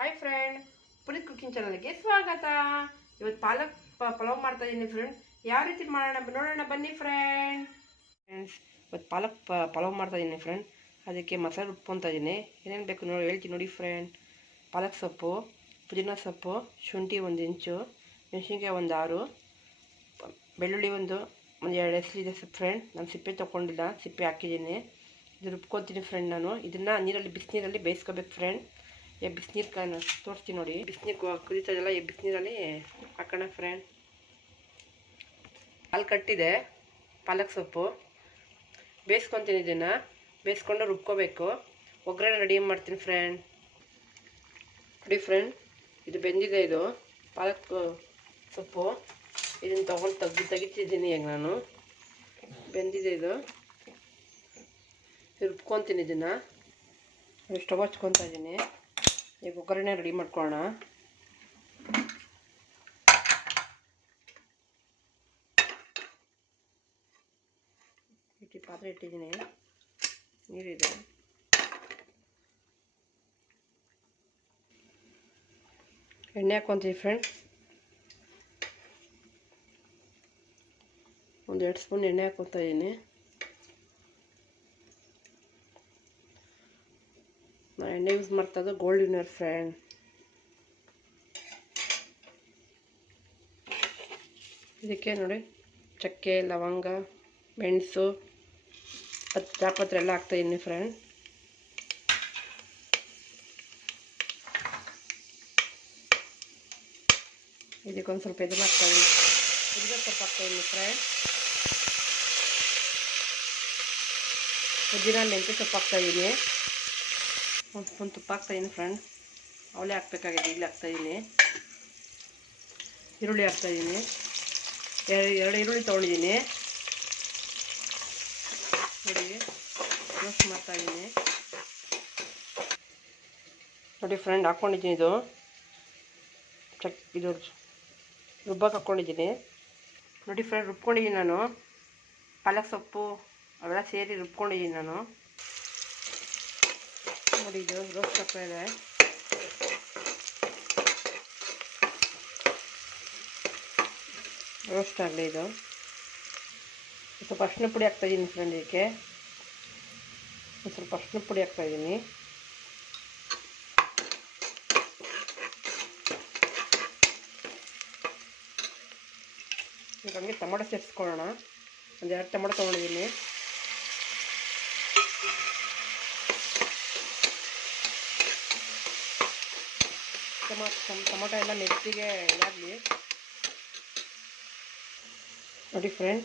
Hi friend, Puneeth cooking ಚಾನಲ್ಗೆ ಸ್ವಾಗತ. ಇವತ್ತು ಪಾಲಕ್ ಪಲಾವ್ ಮಾಡ್ತಾ ಇದ್ದೀನಿ ಫ್ರೆಂಡ್. ಯಾವ ರೀತಿ ಮಾಡೋಣ ನೋಡೋಣ ಬನ್ನಿ ಫ್ರೆಂಡ್ಸ್. ಇವತ್ತು ಪಾಲಕ್ ಪಲಾವ್ ಮಾಡ್ತಾ ಇದ್ದೀನಿ ಫ್ರೆಂಡ್. ಅದಕ್ಕೆ ಮಸಾಲೆ ರುಬ್ಕೊತಾ ಇದ್ದೀನಿ. ಏನೇನು ಬೇಕು ಹೇಳ್ತೀನಿ ನೋಡಿ ಫ್ರೆಂಡ್. ಪಾಲಕ್ ಸೊಪ್ಪು, ಪುದೀನ ಸೊಪ್ಪು, ಶುಂಠಿ 1 ಇಂಚು, ಮೆಣಸಿನ್ಕಾಯಿ 6, ಬೆಳ್ಳುಳ್ಳಿ ಒಂದು 2 ಎಸಳಿದೆ ಫ್ರೆಂಡ್. ನಾನು ಸಿಪ್ಪೆ ತೊಗೊಂಡಿಲ್ಲ, ಸಿಪ್ಪೆ ಹಾಕಿದ್ದೀನಿ. ಇದು ರುಬ್ಕೊತೀನಿ ಫ್ರೆಂಡ್. ನಾನು ಇದನ್ನು ಬಿಸಿನೀರಲ್ಲಿ ಬೇಯಿಸ್ಕೋಬೇಕು ಫ್ರೆಂಡ್. ಬಿಸಿನೀರು ತೋರಿಸ್ತೀನಿ ನೋಡಿ. ಬಿಸಿನೀರು ಕುದೀತಾ ಇದೆಯಲ್ಲ, ಈ ಬಿಸಿನೀರಲ್ಲಿ ಹಾಕೋಣ ಫ್ರೆಂಡ್. ಹಾಲು ಕಟ್ಟಿದೆ, ಪಾಲಕ್ ಸೊಪ್ಪು ಬೇಯಿಸ್ಕೊತೀನಿ. ಇದನ್ನು ಬೇಯಿಸ್ಕೊಂಡು ರುಬ್ಕೋಬೇಕು. ಒಗ್ಗರಣೆ ರೆಡಿ ಮಾಡ್ತೀನಿ ಫ್ರೆಂಡ್. ನೋಡಿ ಫ್ರೆಂಡ್, ಇದು ಬೆಂದಿದೆ. ಇದು ಪಾಲಕ್ ಸೊಪ್ಪು. ಇದನ್ನು ತೊಗೊಂಡು ತೆಗಿತಿದ್ದೀನಿ. ಈಗ ನಾನು ಬೆಂದಿದೆ. ಇದು ರುಬ್ಕೊತೀನಿ. ಇದನ್ನು ಸ್ಟವ್ ಹಚ್ಕೊತಾ ಇದ್ದೀನಿ. ಈಗ ಒಗ್ಗರಣೆ ರೆಡಿ ಮಾಡ್ಕೊಳ್ಳೋಣ. ಪಾತ್ರೆ ಇಟ್ಟಿದ್ದೀನಿ, ನೀರಿದೆ. ಎಣ್ಣೆ ಹಾಕ್ಕೊತೀವಿ ಫ್ರೆಂಡ್. 1-2 ಸ್ಪೂನ್ ಎಣ್ಣೆ ಹಾಕ್ಕೊತಾ ಇದ್ದೀನಿ. ನಾನು ಎಣ್ಣೆ ಯೂಸ್ ಮಾಡ್ತಾಯಿದ್ದು ಗೋಲ್ಡ್ ವಿನ್ನರ್ ಫ್ರೆಂಡ್. ಇದಕ್ಕೆ ನೋಡಿ ಚಕ್ಕೆ, ಲವಂಗ, ಮೆಣಸು, ಜಾಪತ್ರೆ ಎಲ್ಲ ಹಾಕ್ತಾಯಿದ್ದೀನಿ ಫ್ರೆಂಡ್. ಇದಕ್ಕೊಂದು ಸ್ವಲ್ಪ ಇದನ್ನು ಹಾಕ್ತಾಯಿದ್ದೀನಿ. ಪುದೀನ ಸೊಪ್ಪು ಹಾಕ್ತಾಯಿದ್ದೀನಿ ಫ್ರೆಂಡ್. ಪುದೀನ ಮೆಂತ್ಯ ಸೊಪ್ಪು ಹಾಕ್ತಾಯಿದ್ದೀನಿ. 1 ಸ್ಪೂನ್ ತುಪ್ಪ ಹಾಕ್ತಾಯಿದ್ದೀನಿ ಫ್ರೆಂಡ್. ಅವಲೇ ಹಾಕ್ಬೇಕಾಗಿದೆ, ಇಲ್ಲಿ ಹಾಕ್ತಾಯಿದ್ದೀನಿ. ಈರುಳ್ಳಿ ಹಾಕ್ತಾಯಿದ್ದೀನಿ. 2 ಈರುಳ್ಳಿ ತೊಗೊಂಡಿದ್ದೀನಿ. ನೋಡಿ, ರೋಸ್ಟ್ ಮಾಡ್ತಾಯಿದ್ದೀನಿ. ನೋಡಿ ಫ್ರೆಂಡ್, ಹಾಕ್ಕೊಂಡಿದ್ದೀನಿ. ಇದು ರುಬ್ಬಕ್ಕೆ ಹಾಕ್ಕೊಂಡಿದ್ದೀನಿ. ನೋಡಿ ಫ್ರೆಂಡ್, ರುಬ್ಕೊಂಡಿದ್ದೀನಿ ನಾನು. ಪಾಲಕ್ ಸೊಪ್ಪು ಅವೆಲ್ಲ ಸೇರಿ ರುಬ್ಕೊಂಡಿದ್ದೀನಿ ನಾನು. ನೋಡಿ, ಇದು ರೋಸ್ಟ್ ಆಗ್ತಾ ಇದೆ. ರೋಸ್ಟ್ ಆಗಲಿ. ಇದು ಸ್ವಲ್ಪ ಅರಿಶಿನ ಪುಡಿ ಹಾಕ್ತಾಯಿದ್ದೀನಿ ಫ್ರೆಂಡ್. ಇದಕ್ಕೆ ಒಂದು ಸ್ವಲ್ಪ ಅರಿಶಿನ ಪುಡಿ ಹಾಕ್ತಾಯಿದ್ದೀನಿ. ಈಗ ಹಂಗೆ ಟೊಮೊಟೊ ಸೇರಿಸ್ಕೊಳ್ಳೋಣ. 1-2 ಟೊಮೊಟೊ ತೊಗೊಂಡಿದ್ದೀನಿ. ಟೊಮೊಟೊ ಎಲ್ಲ ಮೆತ್ತಿಗೆ ಇದಾಗಲಿ. ನೋಡಿ ಫ್ರೆಂಡ್,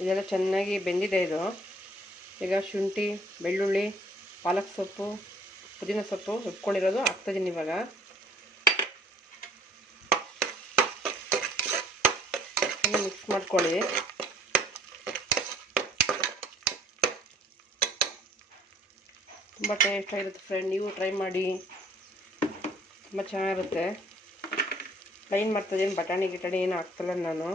ಇದೆಲ್ಲ ಚೆನ್ನಾಗಿ ಬೆಂದಿದೆ. ಇದು ಈಗ ಶುಂಠಿ, ಬೆಳ್ಳುಳ್ಳಿ, ಪಾಲಕ್ ಸೊಪ್ಪು, ಪುದೀನ ಸೊಪ್ಪು ರುಬ್ಕೊಂಡಿರೋದು ಹಾಕ್ತಾಯಿದ್ದೀನಿ. ಇವಾಗ ಮಿಕ್ಸ್ ಮಾಡ್ಕೊಳ್ಳಿ. ತುಂಬ ಟೇಸ್ಟಾಗಿರುತ್ತೆ ಫ್ರೆಂಡ್. ನೀವು ಟ್ರೈ ಮಾಡಿ, ತುಂಬ ಚೆನ್ನಾಗಿರುತ್ತೆ. ಪ್ಲೈನ್ ಮಾಡ್ತಾಯಿದ್ದೀನಿ. ಬಟಾಣಿ ಗಿಟಾಣಿ ಏನು ಹಾಕ್ತಲ್ಲ ನಾನು.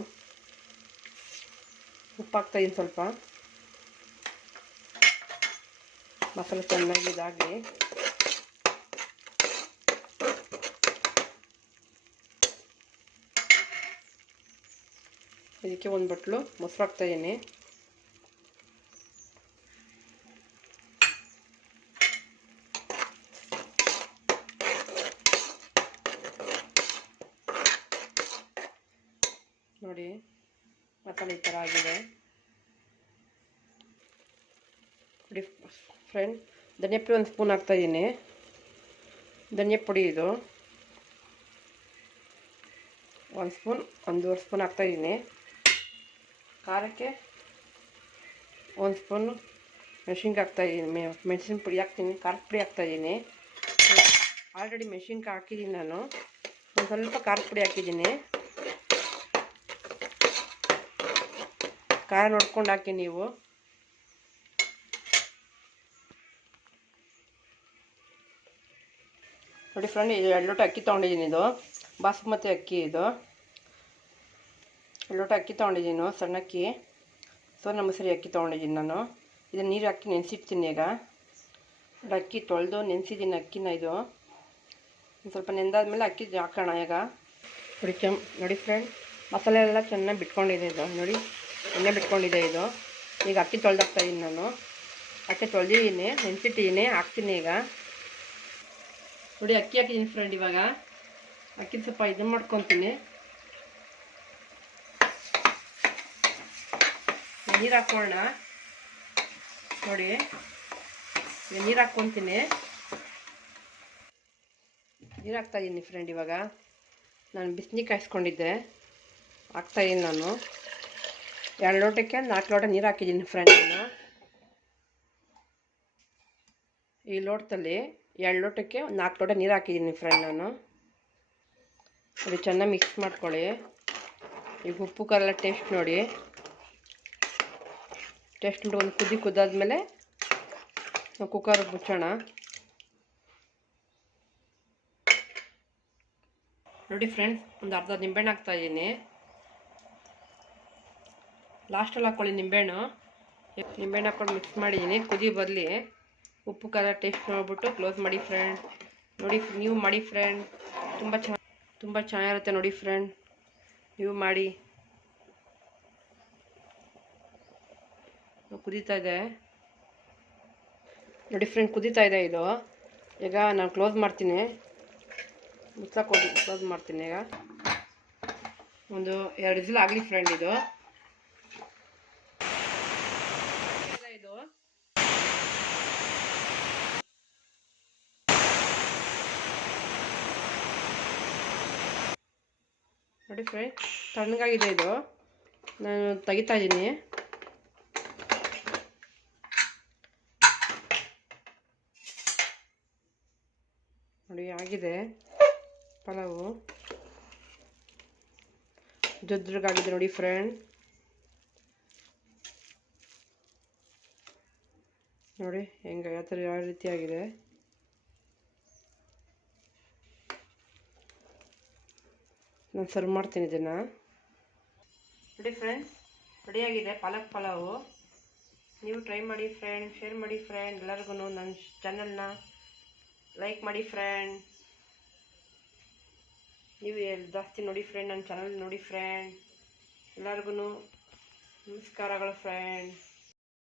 ಉಪ್ಪು ಹಾಕ್ತಾಯಿದ್ದೀನಿ ಸ್ವಲ್ಪ. ಮಸಾಲೆ ಚೆನ್ನಾಗಿ ಇದಾಗಲಿ. ಇದಕ್ಕೆ 1 ಬಟ್ಲು ಮೊಸರು ಹಾಕ್ತಾಯಿದ್ದೀನಿ. ನೋಡಿ, ಮಸಾಲೆ ಈ ಥರ ಆಗಿದೆ. ನೋಡಿ ಫ್ರೆಂಡ್, ಧನಿಯಾ ಪುಡಿ 1 ಸ್ಪೂನ್ ಹಾಕ್ತಾಯಿದ್ದೀನಿ. ಧನಿಯಾ ಪುಡಿ ಇದು 1 ಸ್ಪೂನ್, 1.5 ಸ್ಪೂನ್ ಹಾಕ್ತಾಯಿದ್ದೀನಿ. ಖಾರಕ್ಕೆ 1 ಸ್ಪೂನ್ ಮೆಣಸಿನ್ಕಾಯಿ ಹಾಕ್ತಾಯಿದ್ದೀನಿ. ಮೆಣಸಿನ ಪುಡಿ ಹಾಕ್ತೀನಿ. ಖಾರದ ಪುಡಿ ಹಾಕ್ತಾಯಿದ್ದೀನಿ. ಆಲ್ರೆಡಿ ಮೆಣಸಿನ್ಕಾಯಿ ಹಾಕಿದ್ದೀನಿ ನಾನು. ಒಂದು ಸ್ವಲ್ಪ ಖಾರದ ಪುಡಿ ಹಾಕಿದ್ದೀನಿ. ಖಾರ ನೋಡ್ಕೊಂಡು ಹಾಕಿ ನೀವು. ನೋಡಿ ಫ್ರೆಂಡ್, ಇದು 2 ಲೋಟ ಅಕ್ಕಿ ತೊಗೊಂಡಿದ್ದೀನಿ. ಇದು ಬಾಸುಮತಿ ಅಕ್ಕಿ. ಇದು 2 ಲೋಟ ಅಕ್ಕಿ ತೊಗೊಂಡಿದ್ದೀನಿ. ಸಣ್ಣ ಅಕ್ಕಿ, ಸೋನಾ ಮಸೂರಿ ಅಕ್ಕಿ ತೊಗೊಂಡಿದ್ದೀನಿ ನಾನು. ಇದನ್ನು ನೀರು ಹಾಕಿ ನೆನೆಸಿಡ್ತೀನಿ. ಈಗ ಅಕ್ಕಿ ತೊಳೆದು ನೆನೆಸಿದ್ದೀನಿ ಅಕ್ಕಿನ. ಇದು ಸ್ವಲ್ಪ ನೆಂದಾದ್ಮೇಲೆ ಅಕ್ಕಿ ಹಾಕೋಣ ಈಗ. ನೋಡಿ ಫ್ರೆಂಡ್, ಮಸಾಲೆ ಎಲ್ಲ ಚೆನ್ನಾಗಿ ಬಿಟ್ಕೊಂಡಿದೆ ಇದು. ನೋಡಿ ಎಣ್ಣೆ ಬಿಟ್ಕೊಂಡಿದೆ ಇದು. ಈಗ ಅಕ್ಕಿ ತೊಳೆದಾಕ್ತಾಯಿದ್ದೀನಿ ನಾನು. ಅಕ್ಕಿ ತೊಳೆದಿದ್ದೀನಿ, ನೆನೆಸಿಟ್ಟಿದ್ದೀನಿ, ಹಾಕ್ತೀನಿ ಈಗ. ನೋಡಿ ಅಕ್ಕಿ ಹಾಕಿದ್ದೀನಿ ಫ್ರೆಂಡ್. ಇವಾಗ ಅಕ್ಕಿ ಸ್ವಲ್ಪ ಇದನ್ನು ಮಾಡ್ಕೊತೀನಿ. ನೀರು ಹಾಕೋಣ. ನೋಡಿ ನೀರು ಹಾಕ್ಕೊತೀನಿ. ನೀರು ಹಾಕ್ತಾಯಿದ್ದೀನಿ ಫ್ರೆಂಡ್. ಇವಾಗ ನಾನು ಬಿಸಿನೀರು ಕಾಯಿಸ್ಕೊಂಡಿದ್ದೆ, ಹಾಕ್ತಾಯಿದ್ದೀನಿ ನಾನು. 2 ಲೋಟಕ್ಕೆ 4 ಲೋಟ ನೀರು ಹಾಕಿದ್ದೀನಿ ಫ್ರೆಂಡ್ ನಾನು. ಈ ಲೋಟದಲ್ಲಿ 2 ಲೋಟಕ್ಕೆ 4 ಲೋಟ ನೀರು ಹಾಕಿದ್ದೀನಿ ಫ್ರೆಂಡ್ ನಾನು. ನೋಡಿ ಚೆನ್ನಾಗಿ ಮಿಕ್ಸ್ ಮಾಡ್ಕೊಳ್ಳಿ. ಈಗ ಉಪ್ಪು ಖಾರ ಎಲ್ಲ ಟೇಸ್ಟ್ ನೋಡಿ. ಟೇಸ್ಟ್ ನೋಡಿ ಒಂದು ಕುದ್ದಾದ್ಮೇಲೆ ನಾವು ಕುಕ್ಕರ್ ಮುಚ್ಚೋಣ. ನೋಡಿ ಫ್ರೆಂಡ್ಸ್, ಒಂದು ಅರ್ಧ ನಿಂಬೆಹಣ್ಣು ಹಾಕ್ತಾಯಿದ್ದೀನಿ. ಲಾಸ್ಟಲ್ಲಿ ಹಾಕ್ಕೊಳ್ಳಿ ನಿಂಬೆಹಣ್ಣು ಹಾಕ್ಕೊಂಡು ಮಿಕ್ಸ್ ಮಾಡಿದ್ದೀನಿ. ಕುದಿ ಬರಲಿ. ಉಪ್ಪು ಖಾರ ಟೇಸ್ಟ್ ನೋಡ್ಬಿಟ್ಟು ಕ್ಲೋಸ್ ಮಾಡಿ ಫ್ರೆಂಡ್. ನೋಡಿ ನೀವು ಮಾಡಿ ಫ್ರೆಂಡ್, ತುಂಬ ಚೆನ್ನಾಗಿರುತ್ತೆ ನೋಡಿ ಫ್ರೆಂಡ್, ನೀವು ಮಾಡಿ. ಕುದೀತಾ ಇದೆ ನೋಡಿ ಫ್ರೆಂಡ್, ಕುದೀತಾ ಇದೆ ಇದು. ಈಗ ನಾನು ಕ್ಲೋಸ್ ಮಾಡ್ತೀನಿ, ಮುಚ್ಚಕ್ಕೆ ಕ್ಲೋಸ್ ಮಾಡ್ತೀನಿ. ಈಗ ಒಂದು 2 ವಿಸಿಲ್ ಆಗಲಿ ಫ್ರೆಂಡ್. ಇದು ನೋಡಿ ಫ್ರೆಂಡ್, ತಣ್ಣಗಾಗಿದೆ ಇದು. ನಾನು ತೆಗಿತಾ ಇದ್ದೀನಿ. ನೋಡಿ ಆಗಿದೆ ಪಲಾವು, ಜೊದ್ರಗಾಗಿದೆ ನೋಡಿ ಫ್ರೆಂಡ್. ನೋಡಿ ಹೆಂಗೆ ಯಾವ ರೀತಿ ಆಗಿದೆ. ನಾನು ಸರ್ವ್ ಮಾಡ್ತೀನಿ ಇದನ್ನು. ನೋಡಿ ಫ್ರೆಂಡ್ಸ್, ರೆಡಿಯಾಗಿದೆ ಪಾಲಕ್ ಪಲಾವು. ನೀವು ಟ್ರೈ ಮಾಡಿ ಫ್ರೆಂಡ್, ಶೇರ್ ಮಾಡಿ ಫ್ರೆಂಡ್. ಎಲ್ಲರಿಗೂ ನನ್ನ ಚಾನಲ್ನ ಲೈಕ್ ಮಾಡಿ ಫ್ರೆಂಡ್. ನೀವು ಜಾಸ್ತಿ ನೋಡಿ ಫ್ರೆಂಡ್, ನನ್ನ ಚಾನಲ್ ನೋಡಿ ಫ್ರೆಂಡ್. ಎಲ್ಲರಿಗೂ ನಮಸ್ಕಾರಗಳು ಫ್ರೆಂಡ್.